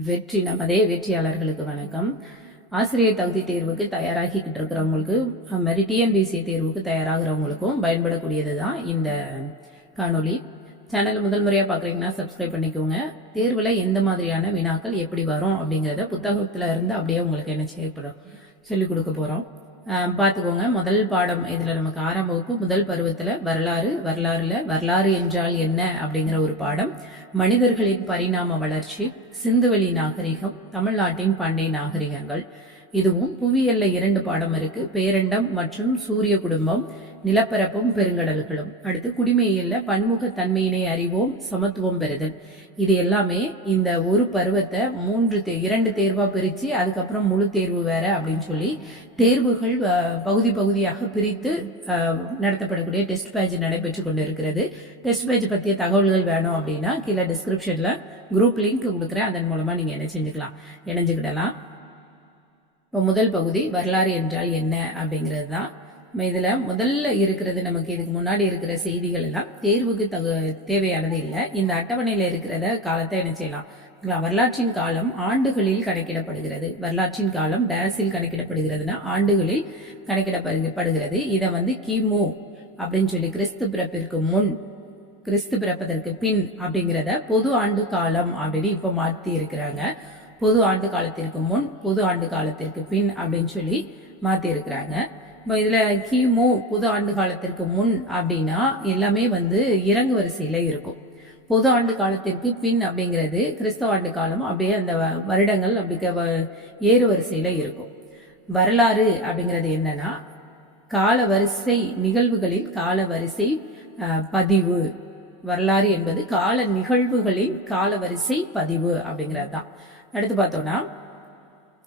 வெற்றி நமதே. வெற்றியாளர்களுக்கு வணக்கம். ஆசிரியர் தகுதி தேர்வுக்கு தயாராகிக்கிட்டு இருக்கிறவங்களுக்கு, மாதிரி டிஎன்பிசி தேர்வுக்கு தயாராகிறவங்களுக்கும் பயன்படக்கூடியது தான் இந்த காணொலி. சேனல் முதல் முறையாக பார்க்குறீங்கன்னா சப்ஸ்கிரைப் பண்ணிக்கோங்க. தேர்வில் எந்த மாதிரியான வினாக்கள் எப்படி வரும் அப்படிங்கிறத புத்தகத்தில் இருந்து அப்படியே உங்களுக்கு என்ன செய்யப்படும் சொல்லிக் கொடுக்க போகிறோம். பார்த்துக்கோங்க. முதல் பாடம் இதில் நமக்கு 6ஆம் வகுப்பு முதல் பருவத்தில் வரலாறு என்றால் என்ன அப்படிங்கிற ஒரு பாடம். மனிதர்களின் பரிணாம வளர்ச்சி, சிந்துவெளி நாகரிகம், தமிழ்நாட்டின் பண்டைய நாகரிகங்கள். இதுவும் புவியியல்ல 2 பாடம் இருக்கு. பேரண்டம் மற்றும் சூரிய குடும்பம், நிலப்பரப்பும் பெருங்கடல்களும். அடுத்து குடிமையியல்ல பன்முக தன்மையினை அறிவோம், சமத்துவம் பெறுதல். இது எல்லாமே இந்த ஒரு பருவத்தை 2 தேர்வா பிரிச்சு அதுக்கப்புறம் முழு தேர்வு வேற அப்படின்னு சொல்லி தேர்வுகள் பகுதியாக பிரித்து நடத்தப்படக்கூடிய டெஸ்ட் பேட்ச் நடைபெற்று கொண்டு இருக்கிறது. டெஸ்ட் பேட்ச் பற்றிய தகவல்கள் வேணும் அப்படின்னா கீழே டிஸ்கிரிப்ஷன்ல குரூப் லிங்க் கொடுக்குறேன். அதன் மூலமா நீங்க இணைஞ்சுக்கிடலாம். இப்போ முதல் பகுதி வரலாறு என்றால் என்ன அப்படிங்கிறது தான். இதுல முதல்ல இருக்கிறது நமக்கு இதுக்கு முன்னாடி இருக்கிற செய்திகள் எல்லாம் தேர்வுக்கு தேவையானது இல்லை. இந்த அட்டவணையில இருக்கிறத காலத்தை என்ன செய்யலாம். வரலாற்றின் காலம் ஆண்டுகளில் கணக்கிடப்படுகிறது. வரலாற்றின் காலம் டேஸில் கணக்கிடப்படுகிறதுனா ஆண்டுகளில் கணக்கிடப்படுகிறது. இதை கிமு அப்படின்னு சொல்லி கிறிஸ்து பிறப்பிற்கு முன், கிறிஸ்து பிறப்பதற்கு பின் அப்படிங்கிறத பொது ஆண்டு காலம் அப்படின்னு இப்ப மாற்றி இருக்கிறாங்க. பொது ஆண்டு காலத்திற்கு முன், பொது ஆண்டு காலத்திற்கு பின் அப்படின்னு சொல்லி மாத்தி இருக்கிறாங்க. இப்போ இதுல கிமு பொது ஆண்டு காலத்திற்கு முன் அப்படின்னா எல்லாமே இறங்கு வரிசையில இருக்கும். பொது ஆண்டு காலத்திற்கு பின் அப்படிங்கிறது கிறிஸ்தவ ஆண்டு காலம், அப்படியே அந்த வருடங்கள் அப்படி ஏறு வரிசையில இருக்கும். வரலாறு அப்படிங்கிறது என்னன்னா கால வரிசை நிகழ்வுகளின் கால வரிசை பதிவு. வரலாறு என்பது கால நிகழ்வுகளின் கால வரிசை பதிவு அப்படிங்கிறது தான். அடுத்து பார்த்தோம்னா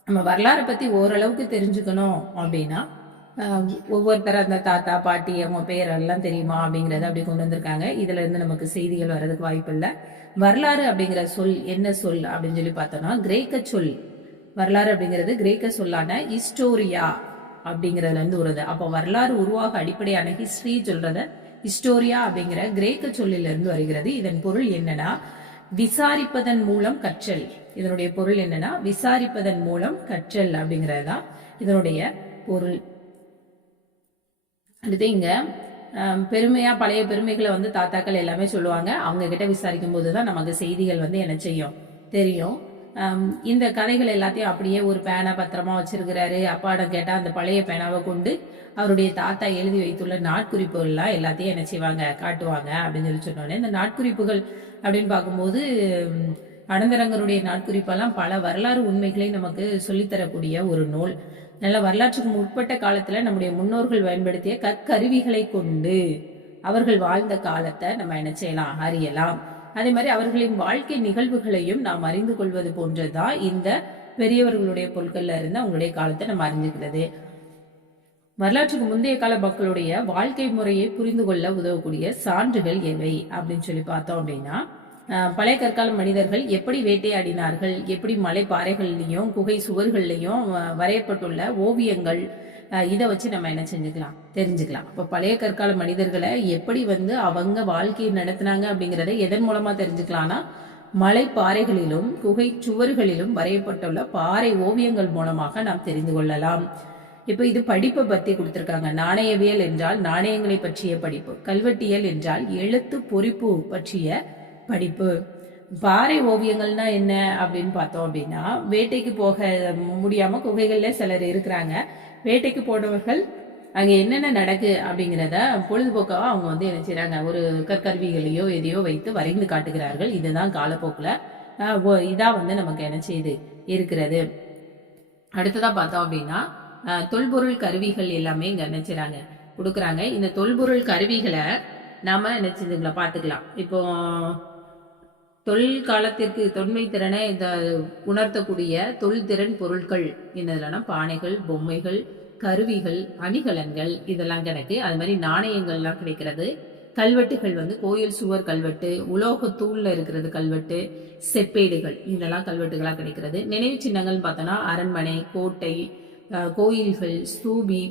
நம்ம வரலாறை பத்தி ஓரளவுக்கு தெரிஞ்சுக்கணும் அப்படின்னா ஒவ்வொருத்தர அந்த தாத்தா பாட்டி அவங்க பேரெல்லாம் தெரியுமா அப்படிங்கறத அப்படி கொண்டு வந்திருக்காங்க. இதுல இருந்து நமக்கு செய்திகள் வர்றதுக்கு வாய்ப்பு இல்லை. வரலாறு அப்படிங்கிற சொல் என்ன சொல் அப்படின்னு சொல்லி பார்த்தோம்னா கிரேக்க சொல். வரலாறு அப்படிங்கிறது கிரேக்க சொல்லான ஹிஸ்டோரியா அப்படிங்கறதுல இருந்து வருது. அப்போ வரலாறு உருவாக அடிப்படையான ஹிஸ்டரி சொல்றத ஹிஸ்டோரியா அப்படிங்கிற கிரேக்க சொல்லில இருந்து வருகிறது. இதன் பொருள் என்னன்னா விசாரிப்பதன் மூலம் கற்றல். இதனுடைய பொருள் என்னன்னா விசாரிப்பதன் மூலம் கற்றல் அப்படிங்கறதுதான் இதனுடைய பொருள். அடுத்து இங்க பெருமையா பழைய பெருமைகளை தாத்தாக்கள் எல்லாமே சொல்லுவாங்க. அவங்க கிட்ட விசாரிக்கும் போதுதான் நமக்கு செய்திகள் என்ன செய்யும் தெரியும். இந்த கதைகள் எல்லாத்தையும் அப்படியே ஒரு பேனா பத்திரமா வச்சிருக்கிறாரு. அப்பாடம் கேட்டா அந்த பழைய பேனாவை கொண்டு அவருடைய தாத்தா எழுதி வைத்துள்ள நாட்குறிப்புகள் எல்லாம் எல்லாத்தையும் என்ன செய்வாங்க காட்டுவாங்க அப்படின்னு சொல்லி சொன்னோன்னே இந்த நாட்குறிப்புகள் அப்படின்னு பார்க்கும்போது அனந்தரங்கருடைய நாட்குறிப்பெல்லாம் பல வரலாறு உண்மைகளை நமக்கு சொல்லித்தரக்கூடிய ஒரு நூல். நல்ல வரலாற்றுக்கு முற்பட்ட காலத்துல நம்முடைய முன்னோர்கள் பயன்படுத்திய கற்கருவிகளை கொண்டு அவர்கள் வாழ்ந்த காலத்தை நம்ம என்ன செய்யலாம் அறியலாம். அதே மாதிரி அவர்களின் வாழ்க்கை நிகழ்வுகளையும் நாம் அறிந்து கொள்வது போன்றதுதான் இந்த பெரியவர்களுடைய பொருட்கள்ல இருந்து அவங்களுடைய காலத்தை நம்ம அறிஞ்சுக்கிறது. வரலாற்றுக்கு முந்தைய கால மக்களுடைய வாழ்க்கை முறையை புரிந்து கொள்ள உதவக்கூடிய சான்றுகள் எவை அப்படின்னு சொல்லி பார்த்தோம் அப்படின்னா பழைய கற்கால மனிதர்கள் எப்படி வேட்டையாடினார்கள், எப்படி மலை பாறைகள்லையும் குகை சுவர்கள்லையும் வரையப்பட்டுள்ள ஓவியங்கள், இதை வச்சு நம்ம என்ன தெரிஞ்சுக்கலாம். அப்ப பழைய கற்கால மனிதர்களை எப்படி அவங்க வாழ்க்கையை நடத்தினாங்க அப்படிங்கறத எதன் மூலமா தெரிஞ்சுக்கலாம்னா மலை பாறைகளிலும் குகை சுவர்களிலும் வரையப்பட்டுள்ள பாறை ஓவியங்கள் மூலமாக நாம் தெரிந்து கொள்ளலாம். இப்ப இது படிப்பை பத்தி கொடுத்திருக்காங்க. நாணயவியல் என்றால் நாணயங்களை பற்றிய படிப்பு, கல்வெட்டியல் என்றால் எழுத்து பொறிப்பு பற்றிய படிப்பு. பாறை ஓவியங்கள்னா என்ன அப்படின்னு பார்த்தோம் அப்படின்னா வேட்டைக்கு போக முடியாம குகைகள்ல சிலர் இருக்கிறாங்க. வேட்டைக்கு போனவர்கள் அங்க என்னென்ன நடக்கு அப்படிங்கிறத பொழுதுபோக்காக அவங்க என்ன செய்யறாங்க, ஒரு கற்கருவிகளையோ எதையோ வைத்து வரைந்து காட்டுகிறார்கள். இதுதான் காலப்போக்குல இதா நமக்கு என்ன செய்து இருக்கிறது. அடுத்ததா பார்த்தோம் அப்படின்னா தொல்பொருள் கருவிகள் எல்லாமே இங்க என்ன செய்றாங்க கொடுக்குறாங்க. இந்த தொல்பொருள் கருவிகளை நாம என்ன செஞ்சுக்கலாம் பார்த்துக்கலாம். இப்போ தொழிற்காலத்திற்கு தொன்மை திறனை உணர்த்தக்கூடிய தொல்திறன் பொருட்கள் என்னதுலன்னா பானைகள், பொம்மைகள், கருவிகள், அணிகலன்கள் இதெல்லாம் கிடைக்கு. அது மாதிரி நாணயங்கள்லாம் கிடைக்கிறது. கல்வெட்டுகள் கோயில் சுவர் கல்வெட்டு, உலோக தூள்ல இருக்கிறது கல்வெட்டு, செப்பேடுகள் இதெல்லாம் கல்வெட்டுகளா கிடைக்கிறது. நினைவு சின்னங்கள் பார்த்தோன்னா அரண்மனை, கோட்டை, கோயில்கள், ஸ்தூபி,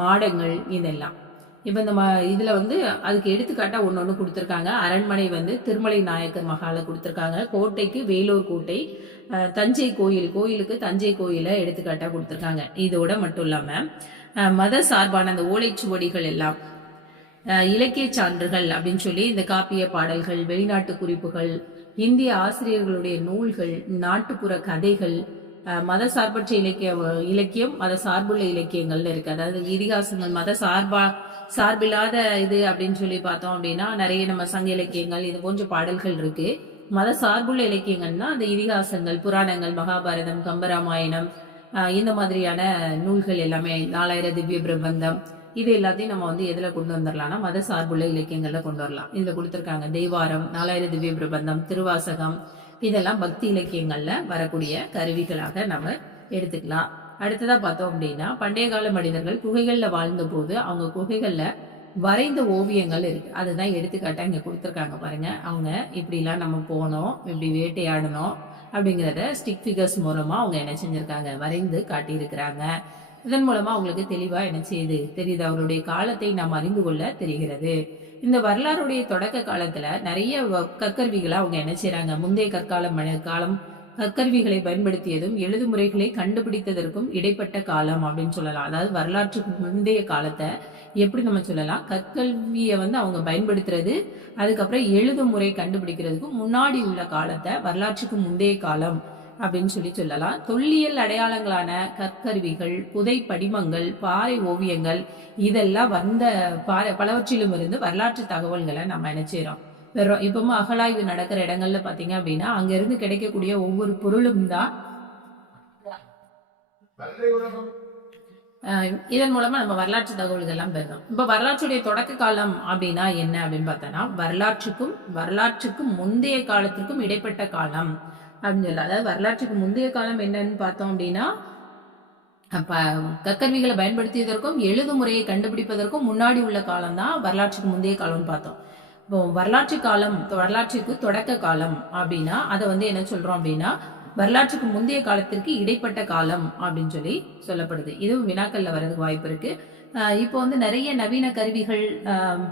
மாடங்கள் இதெல்லாம். இப்போ இந்த இதுல வந்து அதுக்கு எடுத்துக்காட்டா ஒன்னொன்னு கொடுத்துருக்காங்க. அரண்மனை வந்து திருமலை நாயக்கர் மகால கொடுத்துருக்காங்க. கோட்டைக்கு வேலூர் கோட்டை, தஞ்சை கோயிலுக்கு தஞ்சை கோயிலை எடுத்துக்காட்டா கொடுத்துருக்காங்க. இதோட மட்டும் இல்லாம மத சார்பான அந்த ஓலைச்சுவடிகள் எல்லாம், இலக்கிய சான்றுகள் அப்படின்னு சொல்லி இந்த காப்பிய பாடல்கள், வெளிநாட்டு குறிப்புகள், இந்திய ஆசிரியர்களுடைய நூல்கள், நாட்டுப்புற கதைகள், மத சார்பற்ற இலக்கியம், மத சார்புள்ள இலக்கியங்கள்னு இருக்கு. அதாவது இதிகாசங்கள் மத சார்பில்லாத இது அப்படின்னு சொல்லி பார்த்தோம் அப்படின்னா நிறைய நம்ம சங்க இலக்கியங்கள் இது போன்ற பாடல்கள் இருக்கு. மத சார்புள்ள இலக்கியங்கள்னா அந்த இதிகாசங்கள், புராணங்கள், மகாபாரதம், கம்பராமாயணம், இந்த மாதிரியான நூல்கள் எல்லாமே, 4000 திவ்ய பிரபந்தம், இது எல்லாத்தையும் நம்ம வந்து எதுல கொண்டு வந்துடலாம்னா மத சார்புள்ள இலக்கியங்கள்ல கொண்டு வரலாம். இதுல கொடுத்திருக்காங்க தேவாரம், 4000 திவ்ய பிரபந்தம், திருவாசகம், இதெல்லாம் பக்தி இலக்கியங்கள்ல வரக்கூடிய கருவிகளாக நம்ம எடுத்துக்கலாம். அடுத்ததா பார்த்தோம் அப்படின்னா பண்டைய கால மனிதர்கள் குகைகள்ல வாழ்ந்த போது அவங்க குகைகள்ல வரைந்த ஓவியங்கள் இருக்கு. அதுதான் எடுத்துக்காட்டா இங்க கொடுத்துருக்காங்க பாருங்க. அவங்க இப்படி எல்லாம் நம்ம போனோம், இப்படி வேட்டையாடணும் அப்படிங்கிறத ஸ்டிக் ஃபிகர்ஸ் மூலமா அவங்க என்ன செஞ்சிருக்காங்க, வரைந்து காட்டியிருக்கிறாங்க. இதன் மூலமா அவங்களுக்கு தெளிவா என்ன செய்யுது தெரியுது, அவருடைய காலத்தை நாம் அறிந்து கொள்ள தெரிகிறது. இந்த வரலாறுடைய தொடக்க காலத்துல நிறைய கற்கருவிகளை அவங்க என்ன செய்யறாங்க, முந்தைய காலம் கற்கருவிகளை பயன்படுத்தியதும் எழுது முறைகளை கண்டுபிடித்ததற்கும் இடைப்பட்ட காலம் அப்படின்னு சொல்லலாம். அதாவது வரலாற்றுக்கு முந்தைய காலத்தை எப்படி நம்ம சொல்லலாம், கற்கல்வியை வந்து அவங்க பயன்படுத்துறது, அதுக்கப்புறம் எழுதும் முறை கண்டுபிடிக்கிறதுக்கும் முன்னாடி உள்ள காலத்தை வரலாற்றுக்கு முந்தைய காலம் அப்படின்னு சொல்லலாம். தொல்லியல் அடையாளங்களான கற்கருவிகள், புதை படிமங்கள், பாறை ஓவியங்கள், இதெல்லாம் வந்த பலவற்றிலும் இருந்து வரலாற்று தகவல்களை நம்ம என்ன செய்யறோம் பெறோம். இப்பவும் அகழாய்வு நடக்கிற இடங்கள்ல பாத்தீங்க அப்படின்னா அங்க இருந்து கிடைக்கக்கூடிய ஒவ்வொரு பொருளும் தான் இதன் மூலமா நம்ம வரலாற்று தகவல்கள் எல்லாம் பெறணும். இப்ப வரலாற்றுடைய தொடக்க காலம் அப்படின்னா என்ன அப்படின்னு பார்த்தோம்னா வரலாற்றுக்கும் முந்தைய காலத்திற்கும் இடைப்பட்ட காலம் அப்படின்னு சொல்லலாம். அதாவது வரலாற்றுக்கு முந்தைய காலம் என்னன்னு பார்த்தோம் அப்படின்னா கற்கருவிகளை பயன்படுத்தியதற்கும் எழுது முறையை கண்டுபிடிப்பதற்கும் முன்னாடி உள்ள காலம் தான் வரலாற்றுக்கு முந்தைய காலம்னு பார்த்தோம். இப்போ வரலாற்றுக்கு தொடக்க காலம் அப்படின்னா அதை வந்து என்ன சொல்றோம் அப்படின்னா வரலாற்றுக்கு முந்தைய காலத்திற்கு இடைப்பட்ட காலம் அப்படின்னு சொல்லி சொல்லப்படுது. இதுவும் வினாக்கள்ல வர்றதுக்கு வாய்ப்பு இருக்கு. இப்போ வந்து நிறைய நவீன கருவிகள்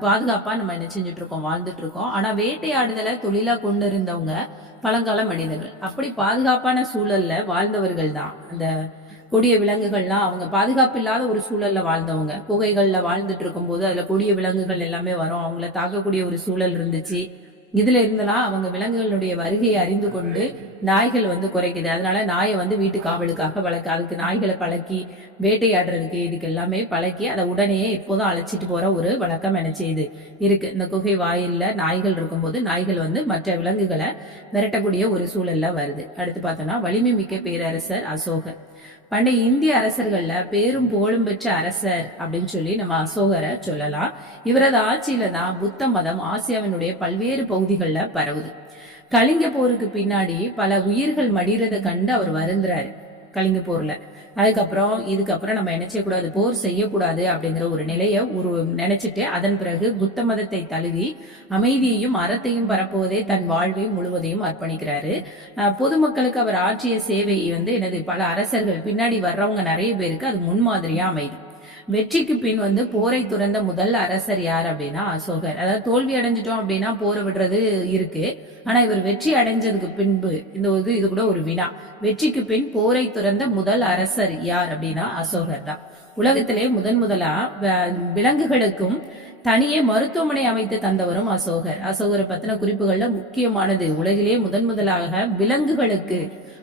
பாதுகாப்பா நம்ம என்ன செஞ்சுட்டு இருக்கோம், வாழ்ந்துட்டு இருக்கோம். ஆனா வேட்டையாடுதலை தொழிலா கொண்டு இருந்தவங்க பழங்கால மனிதர்கள். அப்படி பாதுகாப்பான சூழல்ல வாழ்ந்தவர்கள் தான் அந்த கொடிய விலங்குகள்லாம். அவங்க பாதுகாப்பு இல்லாத ஒரு சூழல்ல வாழ்ந்தவங்க. குகைகள்ல வாழ்ந்துட்டு இருக்கும் போது அதுல கொடிய விலங்குகள் எல்லாமே வரும், அவங்கள தாக்கக்கூடிய ஒரு சூழல் இருந்துச்சு. இதுல இருந்தெல்லாம் அவங்க விலங்குகளுடைய வருகையை அறிந்து கொண்டு நாய்கள் வந்து குறைக்குது, அதனால நாயை வந்து வீட்டு காவலுக்காக வளர்க்க, அதுக்கு நாய்களை பழக்கி வேட்டையாடுறதுக்கு இதுக்கு எல்லாமே பழக்கி அதை உடனே எப்போதும் அழைச்சிட்டு போற ஒரு வழக்கம் என்ன செய்யுது இருக்கு. இந்த குகை வாயில்ல நாய்கள் இருக்கும்போது நாய்கள் வந்து மற்ற விலங்குகளை விரட்டக்கூடிய ஒரு சூழல்ல வருது. அடுத்து பார்த்தோம்னா வலிமை மிக்க பேரரசர் அசோகர். பண்டைய இந்திய அரசர்கள்ல பேரும் புகழும் பெற்ற அரசர் அப்படின்னு சொல்லி நம்ம அசோகரை சொல்லலாம். இவரது ஆட்சியில தான் புத்த மதம் ஆசியாவினுடைய பல்வேறு பகுதிகளில் பரவுது. கலிங்க போருக்கு பின்னாடி பல உயிர்கள் மடிறதை கண்டு அவர் வருந்துறாரு கலிங்க போர்ல. இதுக்கப்புறம் நம்ம என்ன செய்யக்கூடாது, போர் செய்யக்கூடாது அப்படிங்கிற ஒரு நிலையை நினைச்சிட்டு அதன் பிறகு புத்த மதத்தை தழுவி அமைதியையும் அறத்தையும் பரப்புவதே தன் வாழ்வை முழுவதையும் அர்ப்பணிக்கிறாரு. பொதுமக்களுக்கு அவர் ஆற்றிய சேவை வந்து பல அரசர்கள் பின்னாடி வர்றவங்க நிறைய பேருக்கு அது முன்மாதிரியா அமைது. வெற்றிக்கு பின் வந்து போரை துறந்த முதல் அரசர் யார் அப்படின்னா அசோகர். அதாவது தோல்வி அடைஞ்சிட்டோம் அப்படின்னா போரை விடுறது இருக்கு. ஆனா இவர் வெற்றி அடைஞ்சதுக்கு பின்பு இது கூட ஒரு வினா, வெற்றிக்கு பின் போரை துறந்த முதல் அரசர் யார் அப்படின்னா அசோகர் தான். உலகத்திலே முதலா விலங்குகளுக்கும் தனியே மருத்துவமனை அமைத்து தந்தவரும் அசோகர். அசோகரை பத்தின குறிப்புகள்ல முக்கியமானது, உலகிலே முதலாக விலங்குகளுக்கு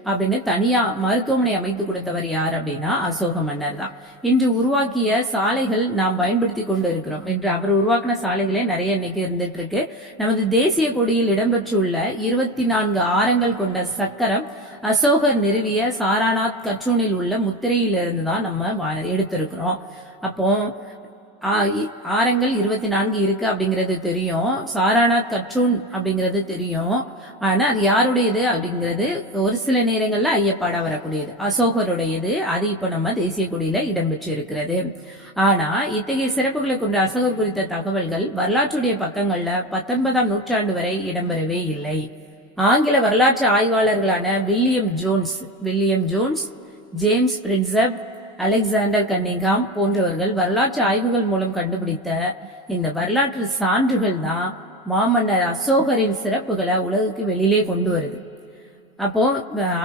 அப்படின்னு தனியா மருத்துவமனை அமைத்து கொடுத்தவர் யார் அப்படின்னா அசோக மன்னர் தான். இன்று உருவாக்கிய சாலைகள் நாம் பயன்படுத்தி கொண்டு இருக்கிறோம். இன்று அவர் உருவாக்கின சாலைகளே நிறைய இன்னைக்கு இருந்துட்டு இருக்கு. நமது தேசிய கொடியில் இடம்பெற்றுள்ள 24 ஆரங்கள் கொண்ட சக்கரம் அசோகர் நிறுவிய சாராநாத் கற்றூனில் உள்ள முத்திரையிலிருந்து தான் நம்ம எடுத்திருக்கிறோம். அப்போ ஆரங்கள் 24 இருக்கு அப்படிங்கிறது தெரியும், சாராநாத் கற்றூன் அப்படிங்கிறது தெரியும். ஆனா அது யாருடையது அப்படிங்கிறது ஒரு சில நேரங்கள்ல ஐயப்பாடா வரக்கூடியது. அசோகருடையது. அது இப்ப நம்ம தேசிய கொடியில இடம்பெற்று இருக்கிறது. ஆனா இத்தகைய சிறப்புகளை கொண்ட அசோகர் குறித்த தகவல்கள் வரலாற்றுடைய பக்கங்கள்ல 19ஆம் நூற்றாண்டு வரை இடம்பெறவே இல்லை. ஆங்கில வரலாற்று ஆய்வாளர்களான William Jones, James Prinsep, Alexander Cunningham போன்றவர்கள் வரலாற்று ஆய்வுகள் மூலம் கண்டுபிடித்த இந்த வரலாற்று சான்றுகள் தான் மாமன்னர் அசோகரின் சிறப்புகளை உலகுக்கு வெளியிலே கொண்டு வருது. அப்போ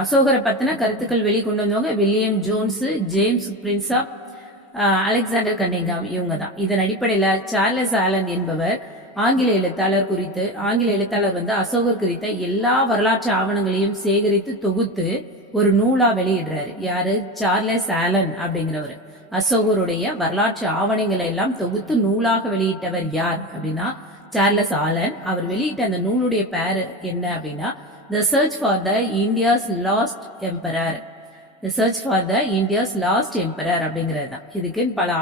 அசோகரை பத்தின கருத்துக்கள் வெளிக்கொண்டு வந்தவங்க William Jones, James Prinsep Alexander Cunningham, இவங்க தான். இதன் அடிப்படையில சார்லஸ் ஆலன் என்பவர் ஆங்கில எழுத்தாளர் வந்து அசோகர் குறித்த எல்லா வரலாற்று ஆவணங்களையும் சேகரித்து தொகுத்து ஒரு நூலா வெளியிடுறாரு. யாரு? சார்லஸ் ஆலன் அப்படிங்கிறவர். அசோகருடைய வரலாற்று ஆவணங்களை எல்லாம் தொகுத்து நூலாக வெளியிட்டவர் யார் அப்படின்னா சார்லஸ் ஆலன். அவர் வெளியிட்ட அந்த நூலுடைய பேர் என்ன அப்படின்னா The Search for the India's Lost Emperor. The Search for the India's Lost Emperor அப்படிங்கிறது தான். இதுக்கு பல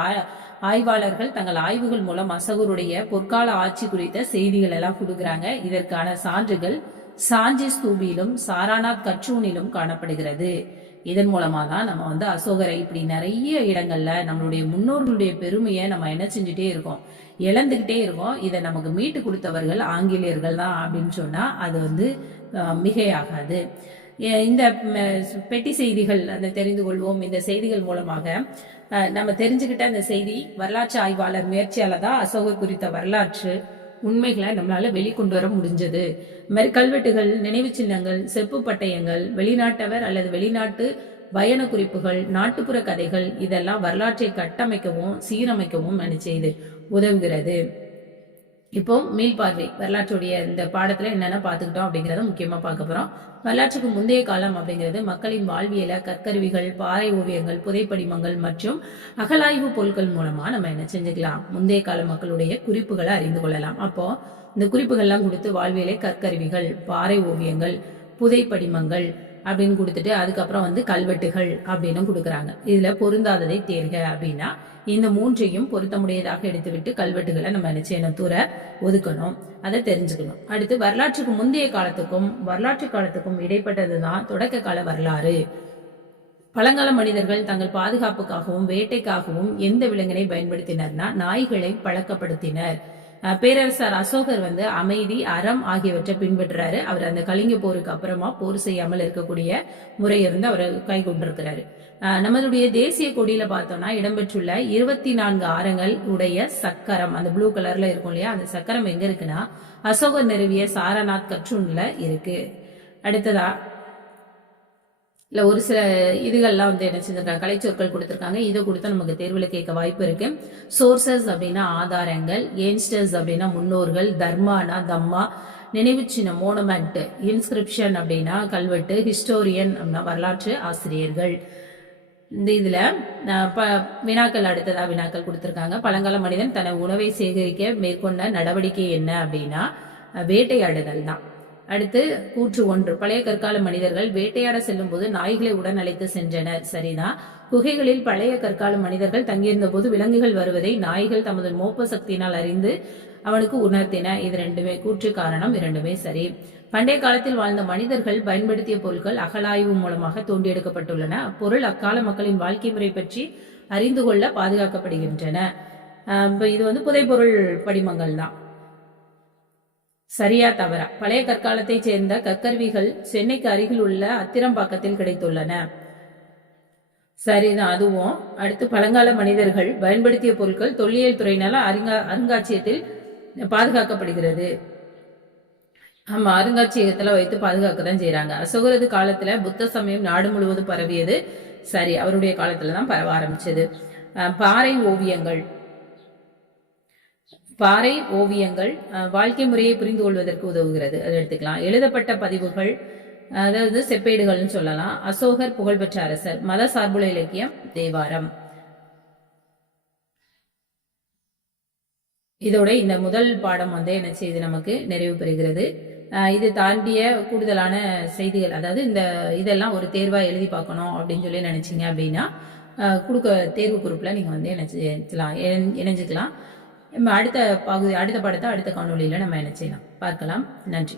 ஆய்வாளர்கள் தங்கள் ஆய்வுகள் மூலம் அசோகருடைய பொற்கால ஆட்சி குறித்த செய்திகள் எல்லாம் கொடுக்கறாங்க. இதற்கான சான்றுகள் சாஞ்சி ஸ்தூபியிலும் சாராநாத் கற்றூனிலும் காணப்படுகிறது. இதன் மூலமா தான் நம்ம வந்து அசோகரை இப்படி நிறைய இடங்கள்ல நம்மளுடைய முன்னோர்களுடைய பெருமையை நம்ம என்ன செஞ்சுட்டே இருக்கோம், இழந்துகிட்டே இருக்கோம். இதை நமக்கு மீட்டு கொடுத்தவர்கள் ஆங்கிலேயர்கள் தான் அப்படின்னு சொன்னா அது வந்து மிகையாகாது. இந்த பெட்டி செய்திகள் அந்த தெரிந்து கொள்வோம். இந்த செய்திகள் மூலமாக நம்ம தெரிஞ்சுக்கிட்ட அந்த செய்தி வரலாற்று ஆய்வாளர் முயற்சியால தான் அசோகர் குறித்த வரலாற்று உண்மைகளை நம்மளால வெளிக்கொண்டு வர முடிஞ்சது. கல்வெட்டுகள், நினைவு சின்னங்கள், செப்பு பட்டயங்கள், வெளிநாட்டவர் அல்லது வெளிநாட்டு பயண குறிப்புகள், நாட்டுப்புற கதைகள் இதெல்லாம் வரலாற்றை கட்டமைக்கவும் சீரமைக்கவும் நினைச்சது உதவுகிறது. இப்போ மீள்பார்வை வரலாற்றுடைய இந்த பாடத்துல என்னென்ன பார்த்துக்கிட்டோம் அப்படிங்கறத முக்கியமா பார்க்க போறோம். வரலாற்றுக்கு முந்தைய காலம் அப்படிங்கிறது மக்களின் வாழ்வியல கற்கருவிகள், பாறை ஓவியங்கள், புதைப்படிமங்கள் மற்றும் அகலாய்வு பொருட்கள் மூலமா நம்ம என்ன செஞ்சுக்கலாம், முந்தைய கால மக்களுடைய குறிப்புகளை அறிந்து கொள்ளலாம். அப்போ இந்த குறிப்புகள்லாம் கொடுத்து வாழ்வியலை கற்கருவிகள், பாறை ஓவியங்கள், புதைப்படிமங்கள் அப்படின்னு கொடுத்துட்டு அதுக்கப்புறம் வந்து கல்வெட்டுகள் அப்படின்னு கொடுக்குறாங்க. இதுல பொருந்தாததை தேர்க அப்படின்னா இந்த மூன்றையும் பொருத்தமுடையதாக எடுத்துவிட்டு கல்வெட்டுகளை நம்ம நிச்சயம் தூர ஒதுக்கணும், அதை தெரிஞ்சுக்கணும். அடுத்து வரலாற்றுக்கு முந்தைய காலத்துக்கும் வரலாற்று காலத்துக்கும் இடைப்பட்டதுதான் தொடக்க கால வரலாறு. பழங்கால மனிதர்கள் தங்கள் பாதுகாப்புக்காகவும் வேட்டைக்காகவும் எந்த விலங்கினை பயன்படுத்தினர்னா நாய்களை பழக்கப்படுத்தினர். பேரரசர் அசோகர் வந்து அமைதி, அறம் ஆகியவற்றை பின்பற்றுறாரு. அவர் அந்த கலிங்க போருக்கு அப்புறமா போர் செய்யாமல் இருக்கக்கூடிய முறையை வந்து அவர் கை கொண்டிருக்கிறாரு. நம்மளுடைய தேசிய கொடியில பார்த்தோம்னா இடம்பெற்றுள்ள 24 ஆரங்கள் உடைய சக்கரம், அந்த ப்ளூ கலர்ல இருக்கும் இல்லையா, அந்த சக்கரம் எங்க இருக்குன்னா அசோகர் நிறுவிய சாரநாத் கற்றூன்ல இருக்கு. அடுத்ததா இல்ல ஒரு சில இதுகள்லாம் வந்து என்ன செஞ்சிருக்காங்க, கலைச்சொற்கள் கொடுத்திருக்காங்க. இதை கொடுத்தா நமக்கு தேர்வுல கேட்க வாய்ப்பு இருக்கு. சோர்சஸ் அப்படின்னா ஆதாரங்கள், ஏன்ஸ்டர்ஸ் அப்படின்னா முன்னோர்கள், தர்மானா தம்மா, நினைவு சின்னம் மோனுமெண்ட், இன்ஸ்கிரிப்ஷன் அப்படின்னா கல்வெட்டு, ஹிஸ்டோரியன் அப்படின்னா வரலாற்று ஆசிரியர்கள். இந்த இதுல வினாக்கள் அடுத்ததா வினாக்கள் கொடுத்திருக்காங்க. பழங்கால மனிதன் தன உணவை சேகரிக்க மேற்கொண்ட நடவடிக்கை என்ன அப்படின்னா வேட்டையாடுதல் தான். அடுத்து கூற்று 1, பழைய கற்கால மனிதர்கள் வேட்டையாட செல்லும் போது நாய்களை உடன் அழைத்து சென்றனர். சரிதான். குகைகளில் பழைய கற்கால மனிதர்கள் தங்கியிருந்த போது விலங்குகள் வருவதை நாய்கள் தமது மோப்ப சக்தியினால் அறிந்து அவனுக்கு உணர்த்தின. இது ரெண்டுமே கூற்று காரணம், இரண்டுமே சரி. பண்டைய காலத்தில் வாழ்ந்த மனிதர்கள் பயன்படுத்திய பொருட்கள் அகலாய்வு மூலமாக தோண்டி எடுக்கப்பட்டுள்ளன. அப்பொருள் அக்கால மக்களின் வாழ்க்கை முறை பற்றி அறிந்து கொள்ள பாதுகாக்கப்படுகின்றன. இது வந்து புதைப்பொருள் படிமங்கள் தான். சரியா தவறா? பழைய கற்காலத்தை சேர்ந்த கற்கருவிகள் சென்னைக்கு அருகில் உள்ள அத்திரம்பாக்கத்தில் கிடைத்துள்ளன. சரிதான், அதுவும். அடுத்து பழங்கால மனிதர்கள் பயன்படுத்திய பொருட்கள் தொல்லியல் துறையினால அருங்காட்சியகத்தில் பாதுகாக்கப்படுகிறது. ஆமா, அருங்காட்சியகத்துல வைத்து பாதுகாக்கதான் செய்யறாங்க. அசோகரது காலத்துல புத்த சமயம் நாடு முழுவதும் பரவியது. சரி, அவருடைய காலத்துலதான் பரவ ஆரம்பிச்சது. பாறை ஓவியங்கள் வாழ்க்கை முறையை புரிந்து கொள்வதற்கு உதவுகிறது, அதை எடுத்துக்கலாம். எழுதப்பட்ட பதிவுகள், அதாவது செப்பேடுகள்னு சொல்லலாம். அசோகர் புகழ்பெற்ற அரசர். மத சார்புள்ள இலக்கியம் தேவாரம். இதோட இந்த முதல் பாடம் வந்து என்ன செய்து நமக்கு நிறைவு பெறுகிறது. இது தாண்டிய கூடுதலான செய்திகள், அதாவது இதெல்லாம் ஒரு தேர்வா எழுதி பார்க்கணும் அப்படின்னு சொல்லி நினைச்சீங்க அப்படின்னா தேர்வு குறிப்புல நீங்க வந்து இணைஞ்சுக்கலாம். அடுத்த பாடத்தை அடுத்த காணொலியில நம்ம என்ன செய்யலாம் பார்க்கலாம். நன்றி.